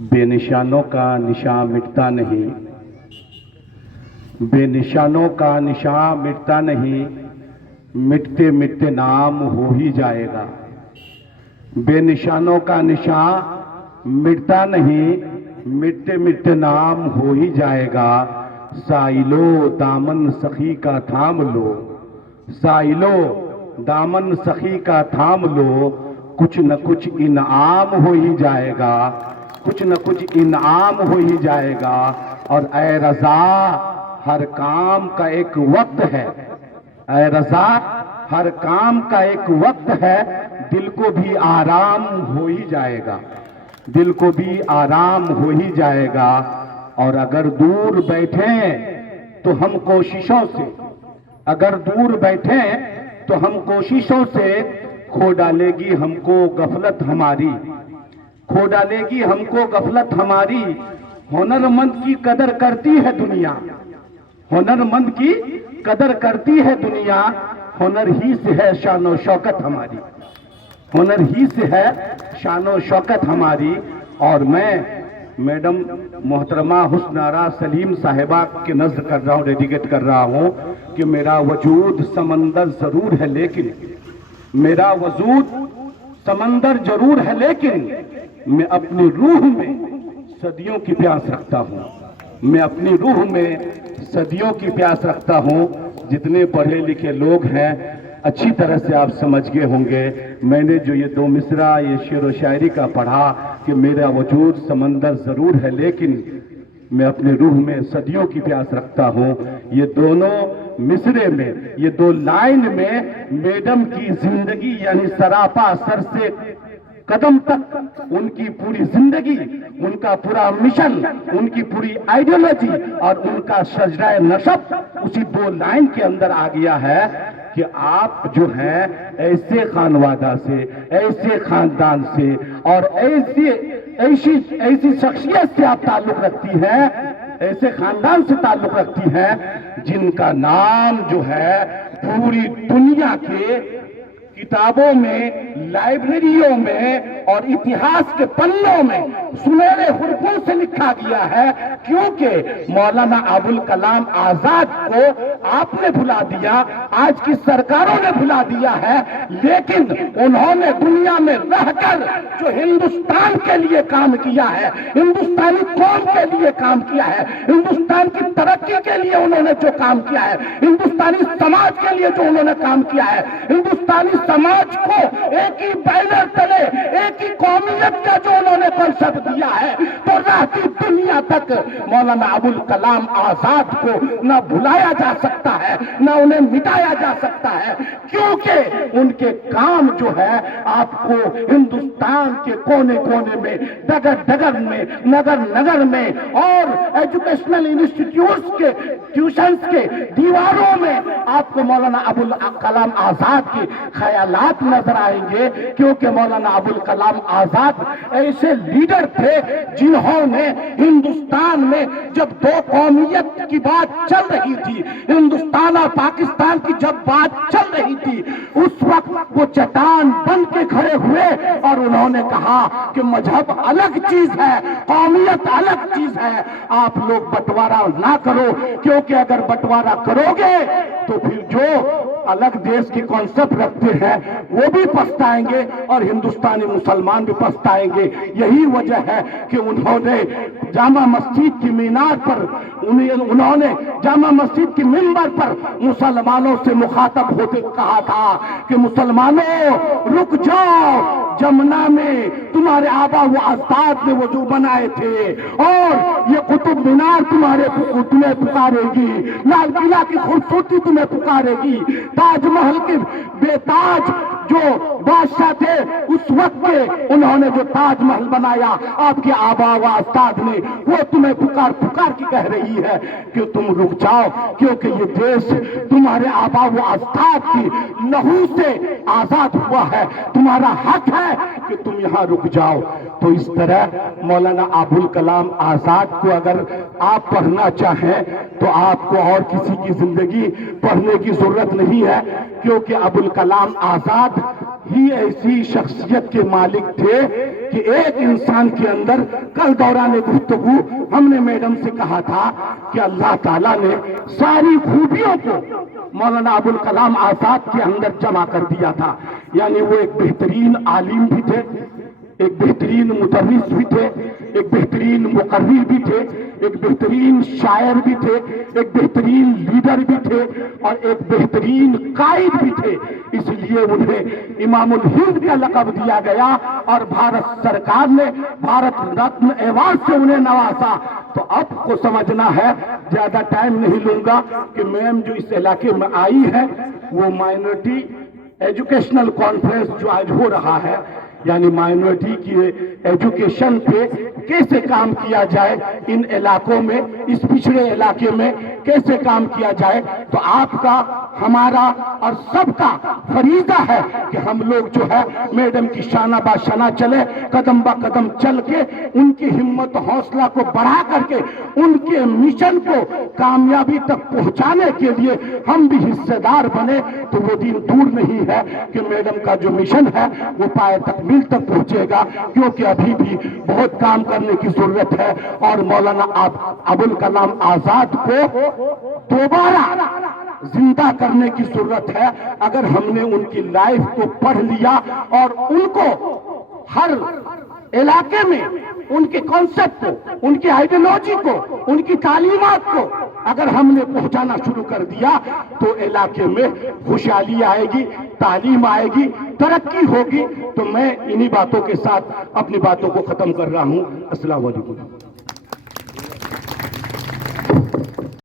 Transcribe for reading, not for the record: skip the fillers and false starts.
بے نشانوں کا نشاں مٹتا نہیں، بے نشانوں کا نشاں مٹتا نہیں، مٹتے مٹتے نام ہو ہی جائے گا۔ بے نشانوں کا نشاں مٹتا نہیں، مٹتے مٹتے نام ہو ہی جائے گا۔ سائلو دامن سخی کا تھام لو، سائلو دامن سخی کا تھام لو، کچھ نہ کچھ انعام ہو ہی جائے گا، کچھ نہ کچھ انعام ہو ہی جائے گا۔ اور اے رضا ہر کام کا ایک وقت ہے، اے رضا ہر کام کا ایک وقت ہے، دل کو بھی آرام ہو ہی جائے گا، دل کو بھی آرام ہو ہی جائے گا۔ اور اگر دور بیٹھیں تو ہم کوششوں سے، اگر دور بیٹھیں تو ہم کوششوں سے، کھو ڈالے گی ہم کو غفلت ہماری، کھو ڈالے گی ہم کو غفلت ہماری۔ ہنرمند کی قدر کرتی ہے دنیا، ہنرمند کی قدر کرتی ہے دنیا، ہنر ہی سے ہے شان و شوکت ہماری، ہنر ہی سے ہے شان و شوکت ہماری۔ اور میں میڈم محترمہ حسن آرا سلیم صاحبہ کے نظر کر رہا ہوں، ڈیڈیکیٹ کر رہا ہوں کہ میرا وجود سمندر ضرور ہے لیکن، میرا وجود سمندر ضرور ہے لیکن میں اپنی روح میں صدیوں کی پیاس رکھتا ہوں، میں اپنی روح میں صدیوں کی پیاس رکھتا ہوں۔ جتنے پڑھے لکھے لوگ ہیں اچھی طرح سے آپ سمجھ گئے ہوں گے، میں نے جو یہ دو مصرع یہ شعر و شاعری کا پڑھا کہ میرا وجود سمندر ضرور ہے لیکن میں اپنی روح میں صدیوں کی پیاس رکھتا ہوں، یہ دونوں مصرے میں، یہ دو لائن میں میڈم کی زندگی یعنی سراپا سر سے قدم تک ان کی پوری زندگی، ان کا پورا مشن، ان کی پوری آئیڈیالوجی اور ان کا شجرہ نشب اسی دو لائن کے اندر آ گیا ہے کہ آپ جو ہیں ایسے خانوادہ سے، ایسے خاندان سے اور ایسی شخصیت سے آپ تعلق رکھتی ہیں، ایسے خاندان سے تعلق رکھتی ہیں جن کا نام جو ہے پوری دنیا کے کتابوں میں، لائبریریوں میں اور اتہاس کے پنوں میں سنہرے حروفوں سے لکھا گیا ہے، کیونکہ مولانا ابوالکلام آزاد کو آپ نے بھلا دیا، آج کی سرکاروں نے بھلا دیا ہے، لیکن انہوں نے دنیا میں رہ کر جو ہندوستان کے لیے کام کیا ہے، ہندوستانی قوم کے لیے کام کیا ہے، ہندوستان کی ترقی کے لیے انہوں نے جو کام کیا ہے، ہندوستانی سماج کے لیے جو انہوں نے کام کیا ہے، ہندوستانی سماج کو ایک ہی بینر تلے، ایک ہی قومیت کا جو انہوں نے کنسپٹ دیا ہے، تو رہتی دنیا تک مولانا ابوالکلام آزاد کو نہ بھلایا جا سکتا ہے، نہ انہیں مٹایا جا سکتا ہے، کیونکہ ان کے کام جو ہے آپ کو ہندوستان کے کونے کونے میں، ڈگر ڈگر میں، نگر نگر میں اور ایجوکیشنل انسٹیٹیوٹس کے ٹیوشنز کے دیواروں میں آپ کو مولانا ابوالکلام آزاد کے خیالات نظر آئیں گے، کیونکہ مولانا ابوالکلام آزاد ایسے لیڈر تھے جنہوں نے ہندوستان میں جب دو قومیت کی بات چل رہی تھی، ہندوستان اور پاکستان کی جب بات چل رہی تھی، اس وقت وہ چٹان بن کے کھڑے ہوئے اور انہوں نے کہا کہ مذہب الگ چیز ہے، قومیت الگ چیز ہے، آپ لوگ بٹوارہ نہ کرو، کیونکہ اگر بٹوارہ کرو گے تو پھر جو الگ دیش کی کانسیپٹ رکھتے ہیں وہ بھی پچھتائیں گے اور ہندوستانی مسلمان بھی پچھتائیں گے۔ یہی وجہ ہے کہ انہوں نے جامع مسجد کی مینار پر، انہوں نے جامع مسجد کی منبر پر مسلمانوں سے مخاطب ہوتے کہا تھا کہ مسلمانوں رک جاؤ، جمنا میں تمہارے آبا و اجداد نے وہ جو بنائے تھے، اور یہ قطب مینار تمہیں پکارے گی، لال قلعہ کی خوبصورتی تمہیں پکارے گی، تاج محل کے بے تاج جو بادشاہ تھے اس وقت کے، انہوں نے جو تاج محل بنایا آپ کے آبا و اجداد نے، وہ تمہیں پکار پکار کی کہہ رہی ہے کہ تم رک جاؤ، کیونکہ یہ دیش تمہارے آبا و اجداد کی لہو سے آزاد ہوا ہے، تمہارا حق ہے کہ تم یہاں رک جاؤ۔ تو اس طرح مولانا ابوالکلام آزاد کو اگر آپ پڑھنا چاہیں تو آپ کو اور کسی کی زندگی پڑھنے کی ضرورت نہیں ہے، کیونکہ ابوالکلام آزاد ہی ایسی شخصیت کے مالک تھے کہ ایک انسان کے اندر، کل دوران گفتگو ہم نے میڈم سے کہا تھا کہ اللہ تعالیٰ نے ساری خوبیوں کو مولانا ابوالکلام آزاد کے اندر جمع کر دیا تھا. یعنی وہ ایک بہترین عالم بھی تھے، ایک بہترین مدرس بھی تھے، ایک بہترین مقرر بھی تھے، ایک بہترین شاعر بھی تھے، ایک بہترین لیڈر بھی تھے، اور ایک بہترین قائد بھی تھے. اس لیے انہیں امام الہند کا لقب دیا گیا اور بھارت سرکار نے بھارت رتن ایوارڈ سے انہیں نوازا. تو اب کو سمجھنا ہے، زیادہ ٹائم نہیں لوں گا، کہ میم جو اس علاقے میں آئی ہے وہ مائنورٹی ایجوکیشنل کانفرنس جو آج ہو رہا ہے، یعنی مائنورٹی کی ایجوکیشن پہ کیسے کام کیا جائے، ان علاقوں میں، اس پچھڑے علاقے میں کیسے کام کیا جائے. تو آپ کا، ہمارا اور سب کا فریضہ ہے کہ ہم لوگ جو ہے میڈم کی شانہ بہ شانہ چلے، قدم بہ قدم چل کے ان کی ہمت حوصلہ کو بڑھا کر کے ان کے مشن کو کامیابی تک پہنچانے کے لیے ہم بھی حصے دار بنے. تو وہ دن دور نہیں ہے کہ میڈم کا جو مشن ہے وہ پائے تکمیل تک پہنچے گا، کیونکہ ابھی بھی بہت کام کرنے کی ضرورت ہے. اور مولانا ابوالکلام آزاد کو دوبارہ زندہ کرنے کی ضرورت ہے. اگر ہم نے ان کی لائف کو پڑھ لیا اور ان کو ہر علاقے میں ان کے کانسیپٹ کو، ان کی آئیڈیالوجی کو، ان کی تعلیمات کو اگر ہم نے پہنچانا شروع کر دیا تو علاقے میں خوشحالی آئے گی، تعلیم آئے گی، ترقی ہوگی. تو میں انہی باتوں کے ساتھ اپنی باتوں کو ختم کر رہا ہوں. السلام علیکم.